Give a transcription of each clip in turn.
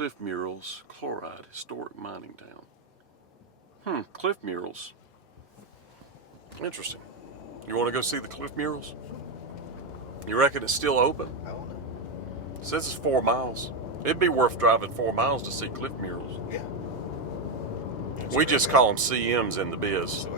Cliff Murals, Chloride, historic mining town. Cliff Murals. Interesting. You want to go see the Cliff Murals? You reckon it's still open? I don't know. It says it's 4 miles. It'd be worth driving 4 miles to see Cliff Murals. Yeah. We just call them CMs in the biz. So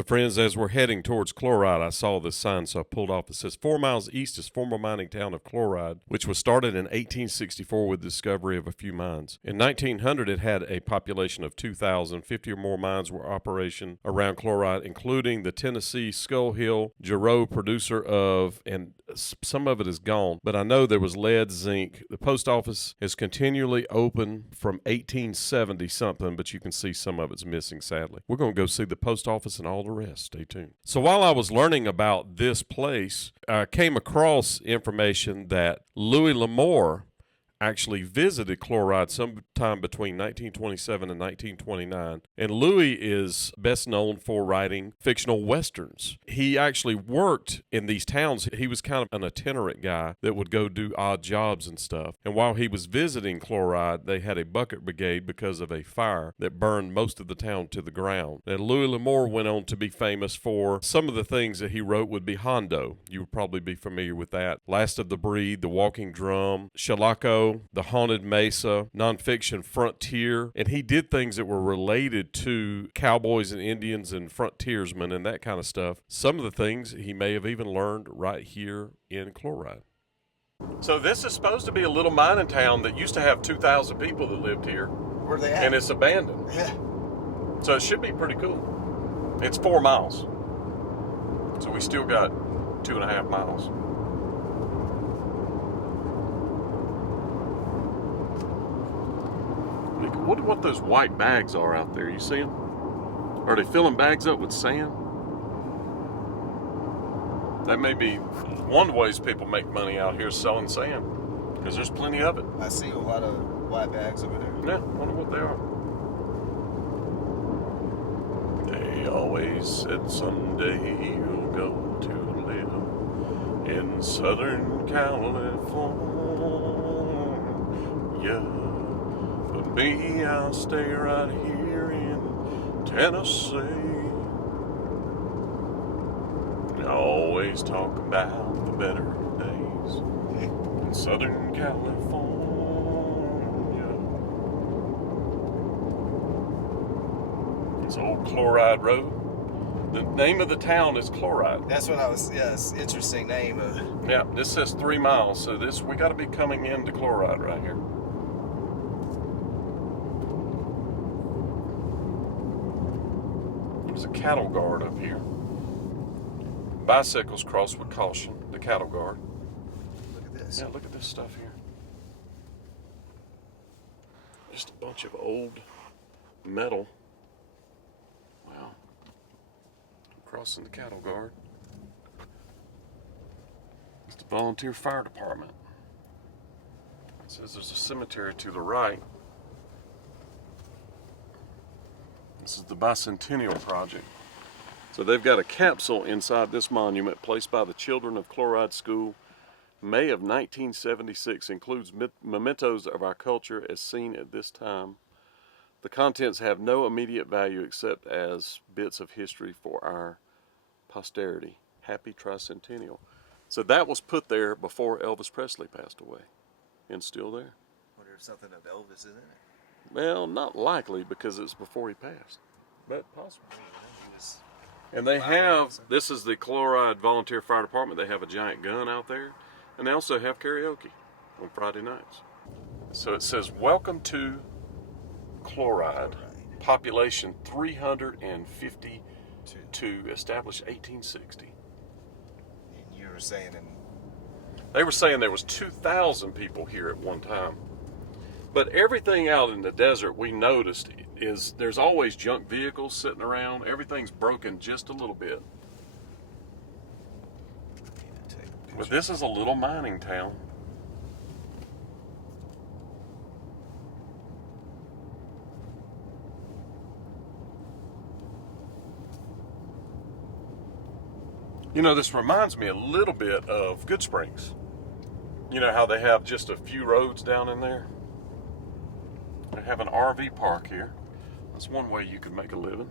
So friends, as we're heading towards Chloride, I saw this sign, so I pulled off. It says 4 miles east is former mining town of Chloride, which was started in 1864 with the discovery of a few mines. In 1900, it had a population of 2,000. 50 or more mines were in operation around Chloride, including the Tennessee Skull Hill Giroux producer of, and some of it is gone, but I know there was lead, zinc. The post office is continually open from 1870 something, but you can see some of it's missing, sadly. We're going to go see the post office and all the rest. Stay tuned. So while I was learning about this place, I came across information that Louis L'Amour actually visited Chloride sometime between 1927 and 1929. And Louis is best known for writing fictional westerns. He actually worked in these towns. He was kind of an itinerant guy that would go do odd jobs and stuff. And while he was visiting Chloride, they had a bucket brigade because of a fire that burned most of the town to the ground. And Louis L'Amour went on to be famous for some of the things that he wrote would be Hondo. You would probably be familiar with that. Last of the Breed, The Walking Drum, Shalako, The Haunted Mesa, nonfiction Frontier, and he did things that were related to cowboys and Indians and frontiersmen and that kind of stuff. Some of the things he may have even learned right here in Chloride. So this is supposed to be a little mining town that used to have 2,000 people that lived here. Where are they at? And it's abandoned. Yeah. So it should be pretty cool. It's 4 miles. So we still got 2.5 miles. I wonder what those white bags are out there. You see them? Are they filling bags up with sand? That may be one of the ways people make money out here, selling sand, because there's plenty of it. I see a lot of white bags over there. Yeah, I wonder what they are. They always said someday you'll go to live in Southern California. But me, I'll stay right here in Tennessee. I always talk about the better days in Southern California. It's Old Chloride Road. The name of the town is Chloride. That's what I was, it's interesting name. Yeah, this says 3 miles, so we got to be coming into Chloride right here. There's a cattle guard up here. Bicycles cross with caution, the cattle guard. Look at this. Yeah, look at this stuff here. Just a bunch of old metal. Wow. Crossing the cattle guard. It's the volunteer fire department. It says there's a cemetery to the right. This is the Bicentennial Project. So they've got a capsule inside this monument placed by the children of Chloride School. May of 1976 includes mementos of our culture as seen at this time. The contents have no immediate value except as bits of history for our posterity. Happy Tricentennial. So that was put there before Elvis Presley passed away, and still there. I wonder if something of Elvis is in it. Well, not likely because it's before he passed, but possible. And they this is the Chloride Volunteer Fire Department. They have a giant gun out there, and they also have karaoke on Friday nights. So it says, welcome to Chloride, population 352, established 1860. And you were saying They were saying there was 2,000 people here at one time. But everything out in the desert we noticed is there's always junk vehicles sitting around. Everything's broken just a little bit. But this is a little mining town. You know, this reminds me a little bit of Good Springs. You know how they have just a few roads down in there? They have an RV park here. That's one way you could make a living.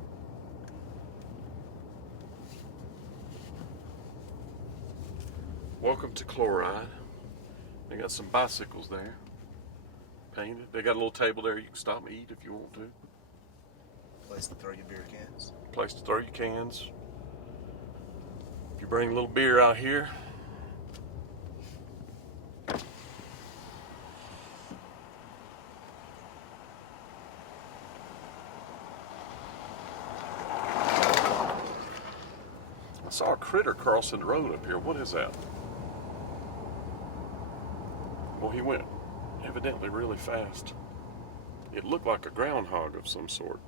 Welcome to Chloride. They got some bicycles there, painted. They got a little table there you can stop and eat if you want to. Place to throw your beer cans. Place to throw your cans. If you bring a little beer out here, I saw a critter crossing the road up here. What is that? Well, he went evidently really fast. It looked like a groundhog of some sort.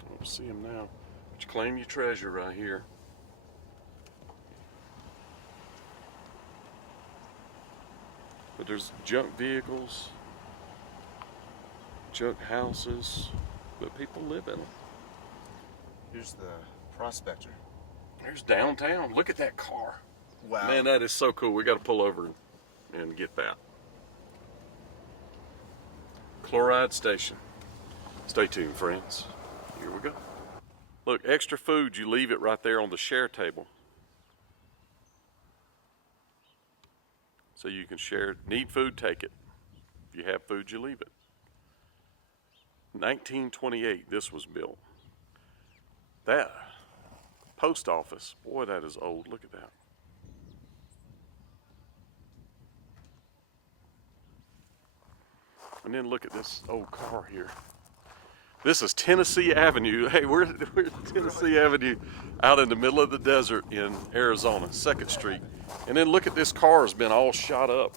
I don't see him now. But you claim your treasure right here. But there's junk vehicles, junk houses, but people live in them. Here's the prospector. There's downtown. Look at that car. Wow. Man, that is so cool. We got to pull over and get that. Chloride Station. Stay tuned, friends. Here we go. Look, extra food, you leave it right there on the share table. So you can share. Need food, take it. If you have food, you leave it. 1928, this was built. That post office, boy, that is old. Look at that. And then look at this old car here. This is Tennessee Avenue. Hey, we're Tennessee Avenue out in the middle of the desert in Arizona, 2nd Street. And then look at this car has been all shot up.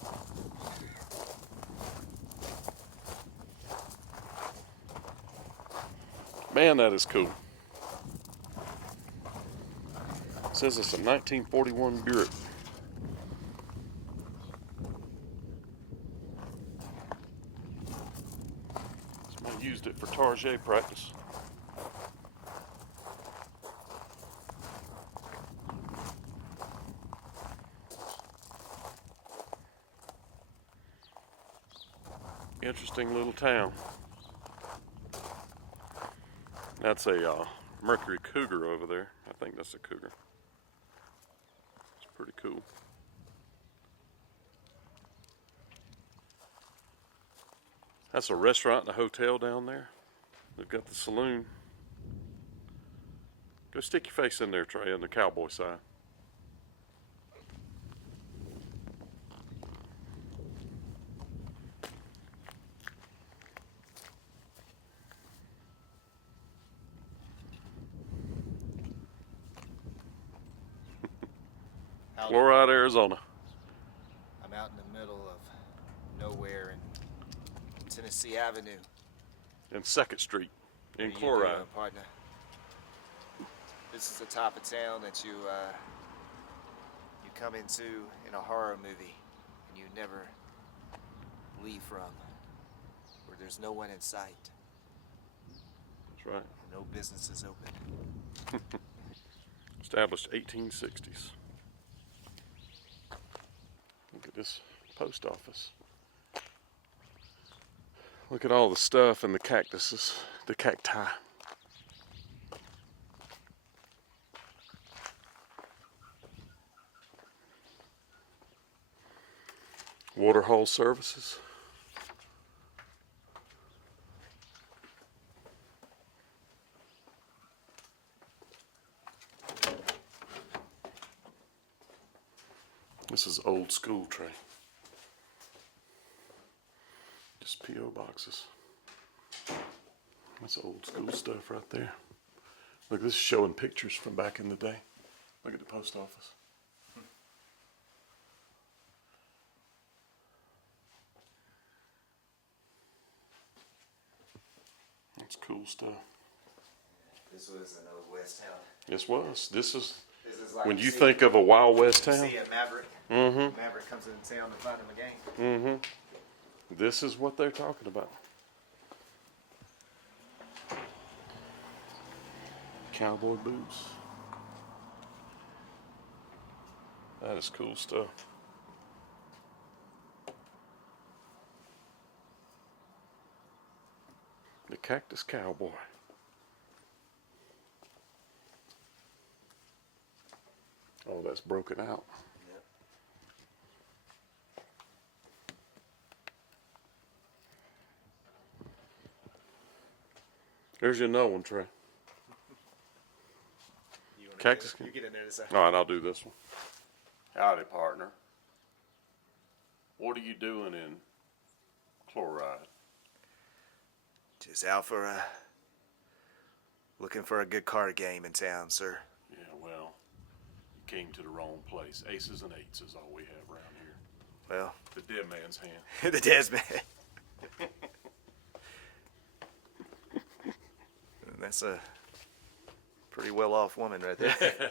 Man, that is cool. It says it's a 1941 Buick. Somebody used it for target practice. Interesting little town. That's a Mercury Cougar over there. I think that's a Cougar. It's pretty cool. That's a restaurant and a hotel down there. They've got the saloon. Go stick your face in there, Trey, on the cowboy side. Chloride, Arizona. I'm out in the middle of nowhere in Tennessee Avenue. And 2nd Street in How you Chloride. doing, partner? This is the top of town that you come into in a horror movie and you never leave from, where there's no one in sight. That's right. No businesses open. Established 1860s. Look at this post office. Look at all the stuff and the cactuses, the cacti. Water hole services. This is old school, Trey. Just P.O. boxes. That's old school stuff right there. Look, this is showing pictures from back in the day. Look at the post office. That's cool stuff. This was an old West town. This was. This is Like when you think of a Wild West town. See a Maverick. Mm-hmm. Maverick comes into town to find him a game. Mm-hmm. This is what they're talking about. Cowboy boots. That is cool stuff. The Cactus Cowboy. Oh, that's broken out. Yep. There's your another one, Trey. Cactus. You get in there in a second. All right, I'll do this one. Howdy, partner. What are you doing in Chloride? Just out for looking for a good card game in town, sir. Yeah, well, you came to the wrong place. Aces and eights is all we have around here. Well, The dead man's hand. the dead man. That's a pretty well-off woman right there. A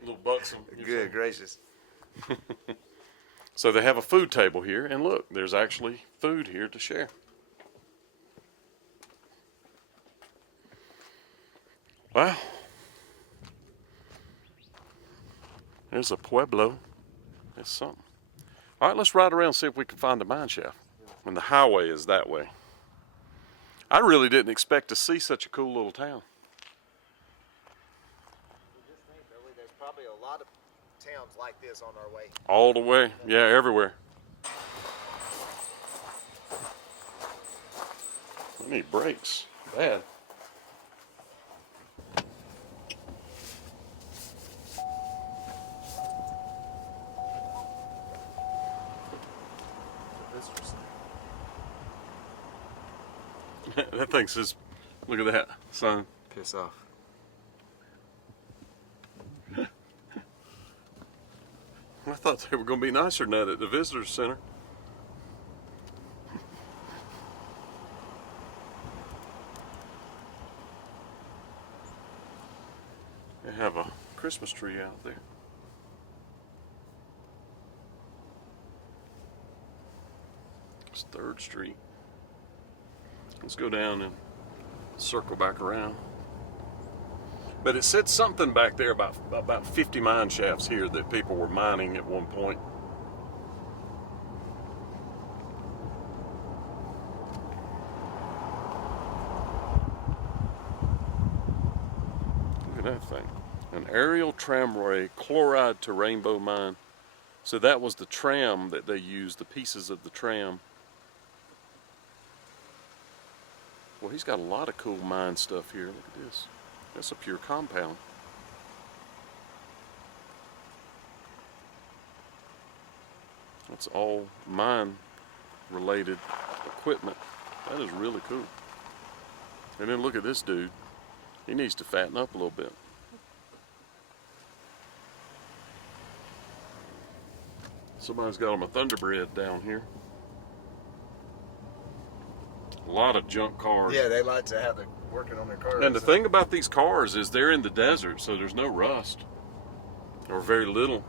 little buxom. Good gracious. So they have a food table here, and look, there's actually food here to share. Wow. There's a Pueblo. That's something. All right, let's ride around and see if we can find the mine shaft. And the highway is that way. I really didn't expect to see such a cool little town. There's probably a lot of towns like this on our way. All the way. Yeah, everywhere. I need brakes. Bad. That thing says, look at that sign. Piss off. I thought they were going to be nicer than that at the visitor center. They have a Christmas tree out there. It's 3rd Street. Let's go down and circle back around. But it said something back there about 50 mine shafts here that people were mining at one point. Look at that thing. An aerial tramway, Chloride to Rainbow Mine. So that was the tram that they used, the pieces of the tram. Well, he's got a lot of cool mine stuff here. Look at this. That's a pure compound. That's all mine related equipment. That is really cool. And then look at this dude. He needs to fatten up a little bit. Somebody's got him a Thunderbird down here. A lot of junk cars. Yeah, they like to have it working on their cars. And the thing about these cars is they're in the desert, so there's no rust. Or very little.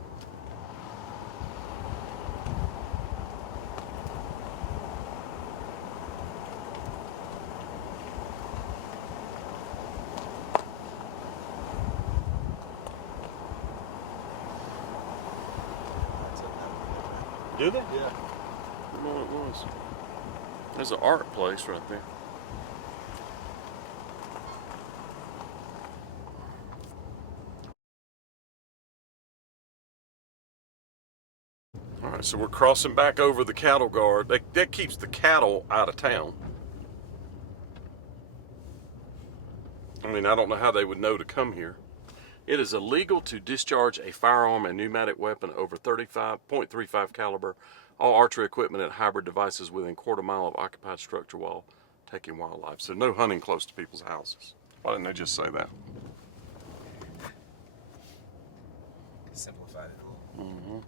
Do they? Yeah. I don't know what it was. There's an art place right there. All right, so we're crossing back over the cattle guard. That keeps the cattle out of town. I mean, I don't know how they would know to come here. It is illegal to discharge a firearm and pneumatic weapon over 35.35 caliber, all archery equipment and hybrid devices within quarter mile of occupied structure while taking wildlife. So no hunting close to people's houses. Why didn't they just say that? Simplified it a little. Mm-hmm.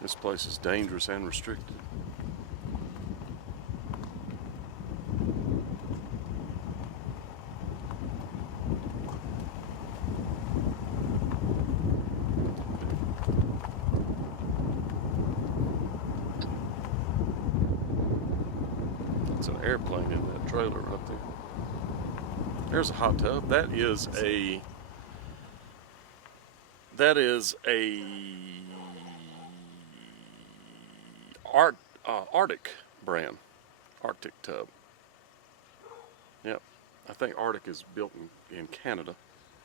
This place is dangerous and restricted. It's an airplane in that trailer right there. There's a hot tub. That is a Arctic brand. Arctic tub. Yep. I think Arctic is built in Canada.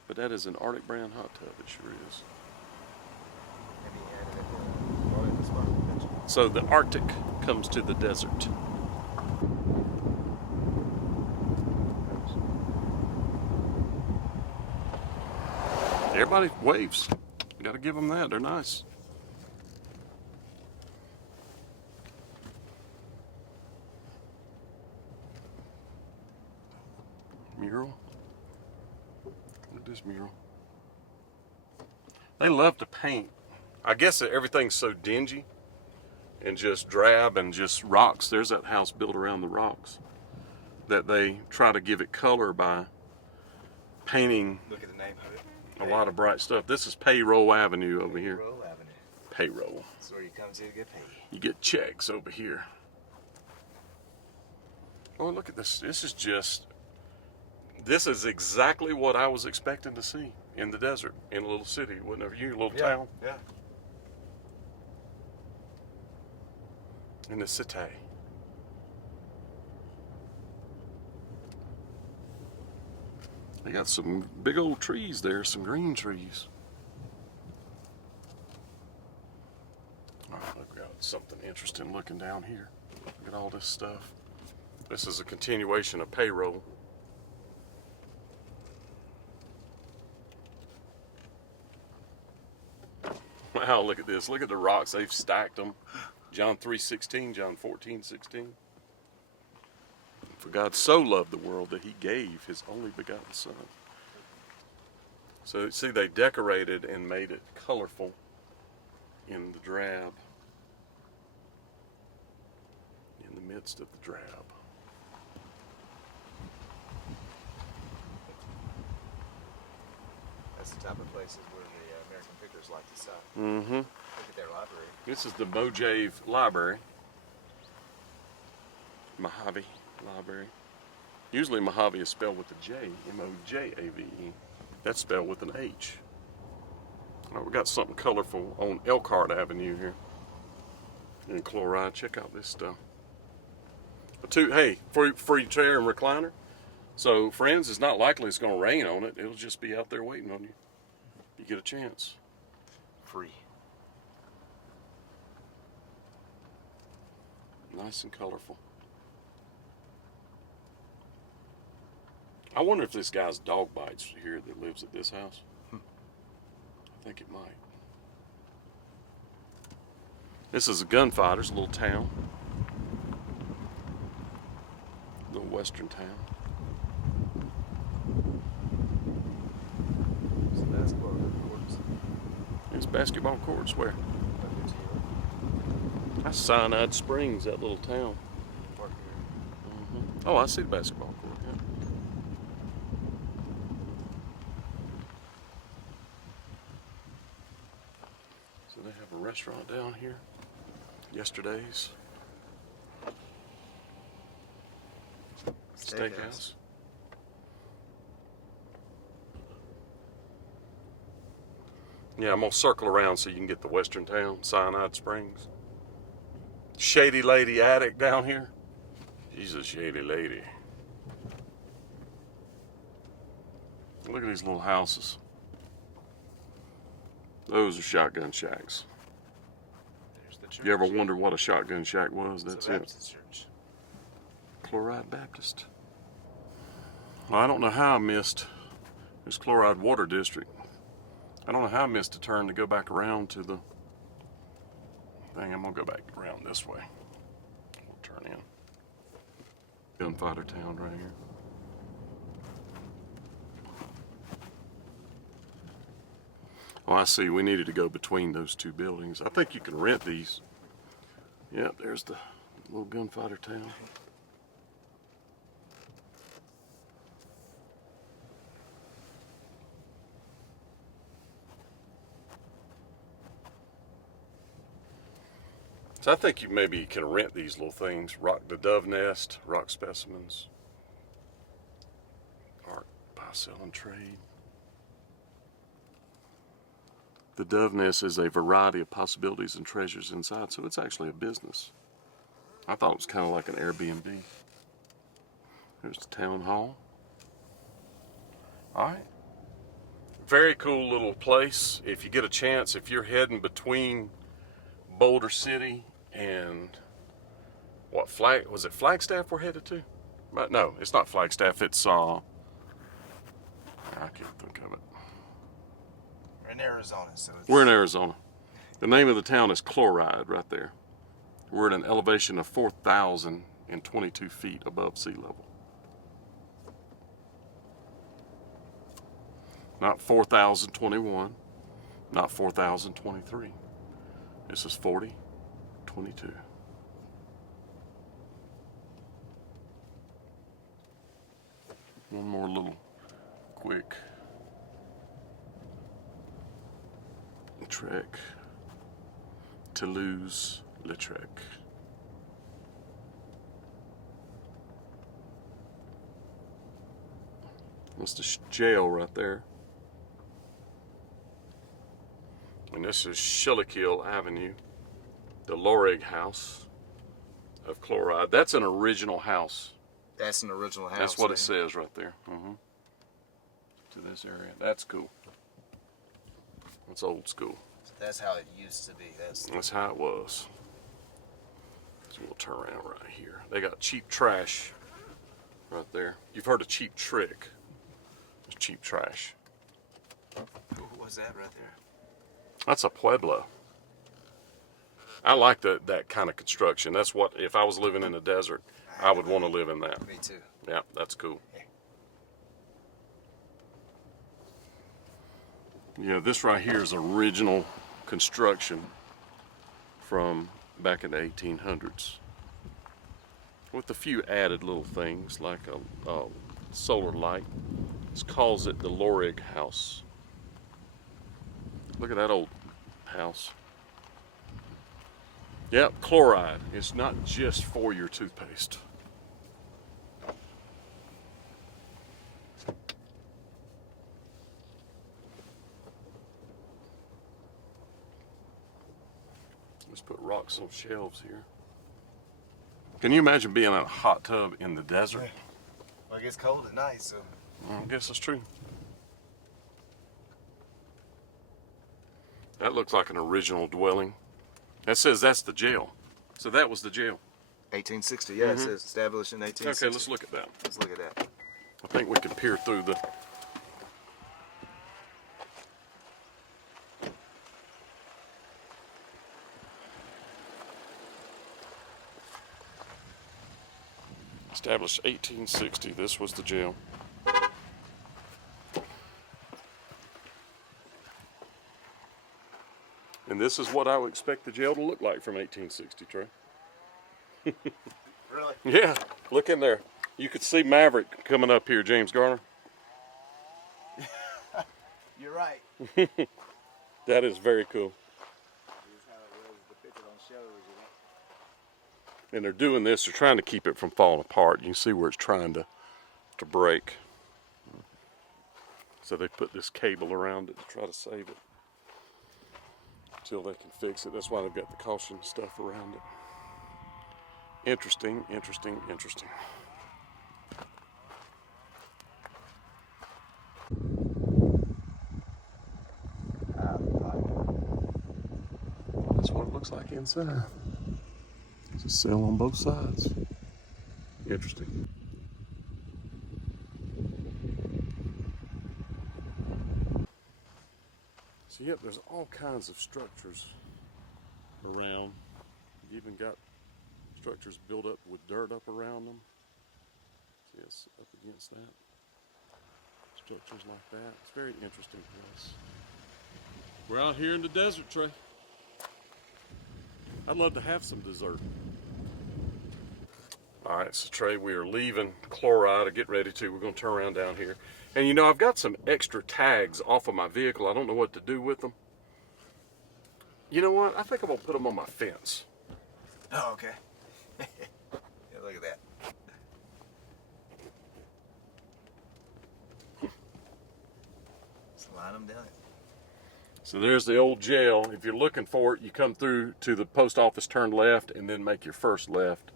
But that is an Arctic brand hot tub. It sure is. So the Arctic comes to the desert. Everybody waves. You gotta give them that. They're nice. Mural. Look at this mural. They love to paint. I guess that everything's so dingy and just drab and just rocks. There's that house built around the rocks that they try to give it color by painting. Look at the name of it. A lot of bright stuff. This is Payroll Avenue over here. Payroll Avenue. Payroll. That's where you come to get paid. You get checks over here. Oh, look at this. This is exactly what I was expecting to see in the desert, in a little city, wouldn't you? A little town. Yeah. In the city. They got some big old trees there, some green trees. Oh, look, we got something interesting looking down here. Look at all this stuff. This is a continuation of Payroll. Wow, look at this. Look at the rocks. They've stacked them. John 3:16, John 14:16. For God so loved the world that he gave his only begotten son. So see, they decorated and made it colorful in the drab. In the midst of the drab. That's the type of places where the American pickers like to stop. Mm-hmm. Look at their library. This is the Mojave Library. Mojave Library. Usually Mojave is spelled with a J, M-O-J-A-V-E. That's spelled with an H. All right, we got something colorful on Elkhart Avenue here in Chloride. Check out this stuff. Hey, free chair and recliner. So, friends, it's not likely it's going to rain on it. It'll just be out there waiting on you. You get a chance. Free. Nice and colorful. I wonder if this guy's dog bites here that lives at this house. I think it might. This is a gunfighter's little town. Little western town. It's a basketball courts. It's basketball courts where? That's Cyanide Springs, that little town. Oh, I see the basketball court. Yeah. So they have a restaurant down here. Yesterday's steakhouse. Yeah, I'm gonna circle around so you can get the western town, Cyanide Springs. Shady lady attic down here. She's a shady lady. Look at these little houses. Those are shotgun shacks. There's the church. You ever wonder what a shotgun shack was? It's That's a it. Baptist church. Chloride Baptist. Well, I don't know how I missed this Chloride Water District. I don't know how I missed a turn to go back around to the thing. I'm gonna go back around this way. We'll turn in. Gunfighter town right here. Oh, I see. We needed to go between those two buildings. I think you can rent these. Yeah, there's the little gunfighter town. So I think you maybe can rent these little things. The Dove Nest, rock specimens, art, buy, sell, and trade. The Dove Nest is a variety of possibilities and treasures inside, so it's actually a business. I thought it was kind of like an Airbnb. There's the town hall. All right. Very cool little place. If you get a chance, if you're heading between Boulder City and what was it Flagstaff we're headed to? But no, it's not Flagstaff. It's I can't think of it. We're in Arizona, so it's... We're in Arizona. The name of the town is Chloride, right there. We're at an elevation of 4,022 feet above sea level. Not 4,021, not 4,023. This is 4022. One more little quick trek. Toulouse-Lautrec. That's the jail right there. And this is Schuylkill Avenue, the Lorig house of Chloride. That's an original house. That's an original house. That's what it says right there. To this area. That's cool. That's old school. So that's how it used to be. That's how it was. So we'll turn around right here. They got cheap trash right there. You've heard of cheap trick. It's cheap trash. What's that right there? That's a Pueblo. I like that kind of construction. That's what, if I was living in the desert, I would want to live in that. Me too. Yeah, that's cool. Yeah, this right here is original construction from back in the 1800s. With a few added little things like a solar light. This calls it the Lorig house. Look at that old house. Yep, chloride. It's not just for your toothpaste. Let's put rocks on shelves here. Can you imagine being in a hot tub in the desert? Well, it gets cold at night, so... I guess that's true. That looks like an original dwelling. That says that's the jail. So that was the jail. 1860, yeah, it says established in 1860. Okay, let's look at that. Let's look at that. I think we can peer through the... Established 1860, this was the jail. And this is what I would expect the jail to look like from 1860, Trey. Really? Yeah, look in there. You could see Maverick coming up here, James Garner. You're right. That is very cool. Here's how it was depicted on shows, you know. And they're doing this, they're trying to keep it from falling apart. You can see where it's trying to break. So they put this cable around it to try to save it until they can fix it. That's why they've got the caution stuff around it. Interesting, interesting, interesting. That's what it looks like inside. There's a cell on both sides. Interesting. So yep, there's all kinds of structures around. You even got structures built up with dirt up around them. See, it's up against that. Structures like that. It's a very interesting place. We're out here in the desert, Trey. I'd love to have some dessert. All right, so Trey, we are leaving Chloride to get ready to. We're going to turn around down here. And you know, I've got some extra tags off of my vehicle. I don't know what to do with them. You know what? I think I'm going to put them on my fence. Oh, okay. Yeah, look at that. Slide them down. So there's the old jail. If you're looking for it, you come through to the post office, turn left, and then make your first left,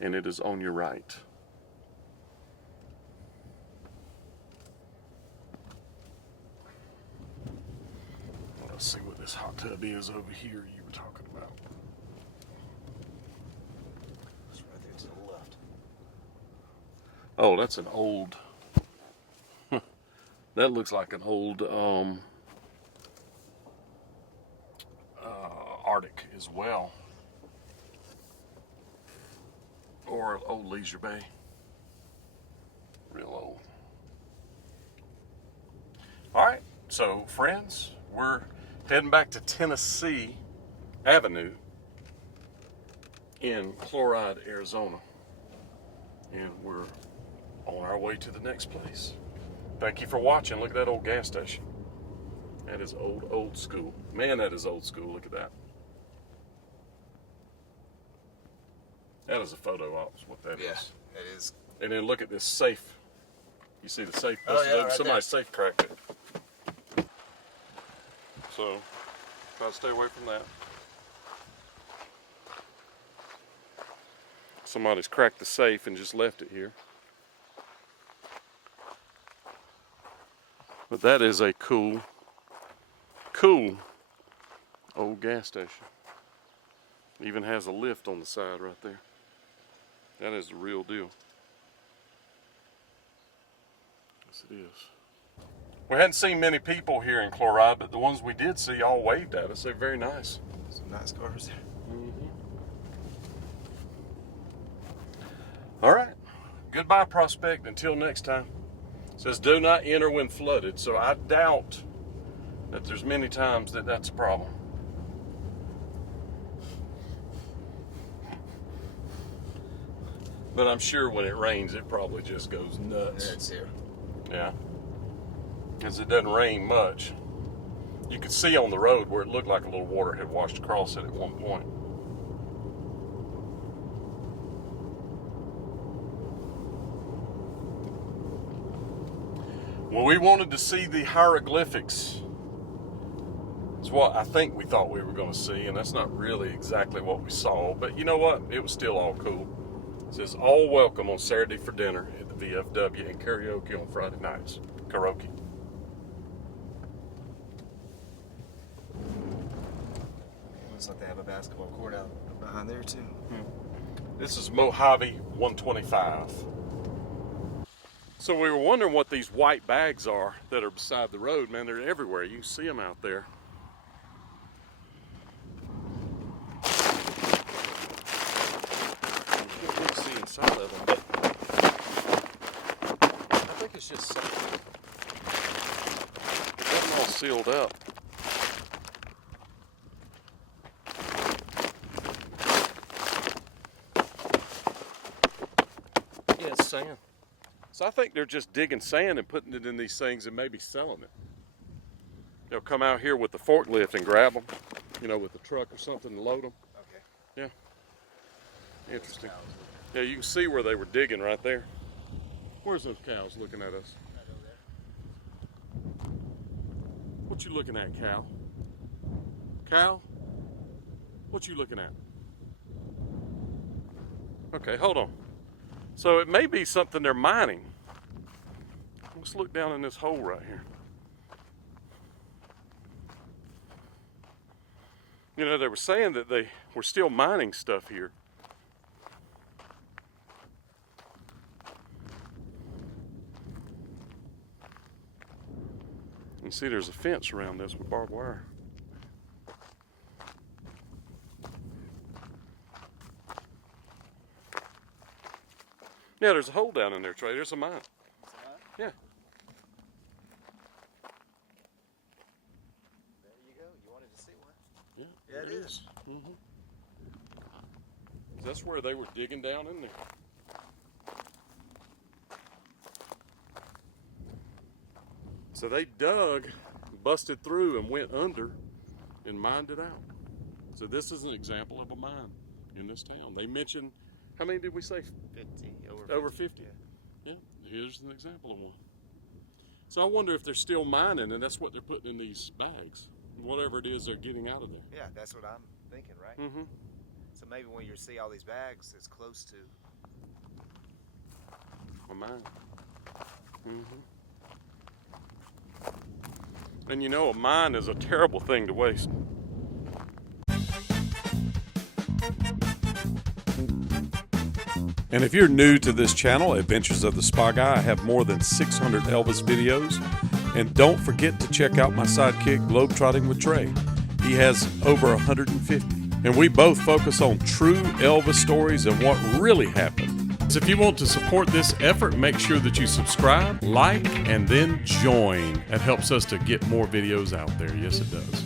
and it is on your right. Let's see what this hot tub is over here you were talking about. It's right there to the left. Oh, that's an old... that looks like an old Arctic as well. Or old Leisure Bay. Real old. Alright, so friends, we're heading back to Tennessee Avenue in Chloride, Arizona. And we're on our way to the next place. Thank you for watching. Look at that old gas station. That is old school. Man, that is old school. Look at that. That is a photo op, is what that is. Yeah, it is. And then look at this safe. You see the safe? Oh, yeah, right somebody's there. safe cracked it. So, try to stay away from that. Somebody's cracked the safe and just left it here. But that is a cool old gas station. Even has a lift on the side right there. That is the real deal. Yes, it is. We hadn't seen many people here in Chloride, but the ones we did see all waved at us. They're very nice. Some nice cars there. All right. Goodbye, Prospect. Until next time. It says do not enter when flooded, so I doubt that there's many times that that's a problem. But I'm sure when it rains, it probably just goes nuts. Yeah, it's here. Yeah. Because it doesn't rain much. You could see on the road where it looked like a little water had washed across it at one point. Well, we wanted to see the hieroglyphics. It's what I think we thought we were going to see, and that's not really exactly what we saw. But you know what? It was still all cool. It says, all welcome on Saturday for dinner at the VFW and karaoke on Friday nights. Karaoke. Looks like they have a basketball court out behind there, too. This is Mojave 125. So we were wondering what these white bags are that are beside the road. Man, they're everywhere. You can see them out there. You can't really see inside of them, but I think it's just safe. Got them all sealed up. Yeah, it's sand. So I think they're just digging sand and putting it in these things and maybe selling it. They'll come out here with the forklift and grab them, you know, with the truck or something and load them. Okay. Yeah. Interesting. Yeah, you can see where they were digging right there. Where's those cows looking at us? Right over there. What you looking at, cow? Cow? What you looking at? Okay, hold on. So it may be something they're mining. Let's look down in this hole right here. You know, they were saying that they were still mining stuff here. You can see there's a fence around this with barbed wire. Yeah, there's a hole down in there, Trey. There's a mine. Yeah. There you go. You wanted to see one? Yeah, Yeah, it is. Mm-hmm. That's where they were digging down in there. So they dug, busted through, and went under and mined it out. So this is an example of a mine in this town. They mentioned, how many did we say? 50. Over 50. Yeah, here's an example of one. So I wonder if they're still mining and that's what they're putting in these bags. whatever it is they're getting out of there. Yeah, that's what I'm thinking, right? Mm-hmm. So maybe when you see all these bags, it's close to A mine. Mm-hmm. And you know, a mine is a terrible thing to waste. And if you're new to this channel, Adventures of the Spa Guy, I have more than 600 Elvis videos. And don't forget to check out my sidekick, Globetrotting with Trey. He has over 150. And we both focus on true Elvis stories and what really happened. So if you want to support this effort, make sure that you subscribe, like, and then join. That helps us to get more videos out there. Yes, it does.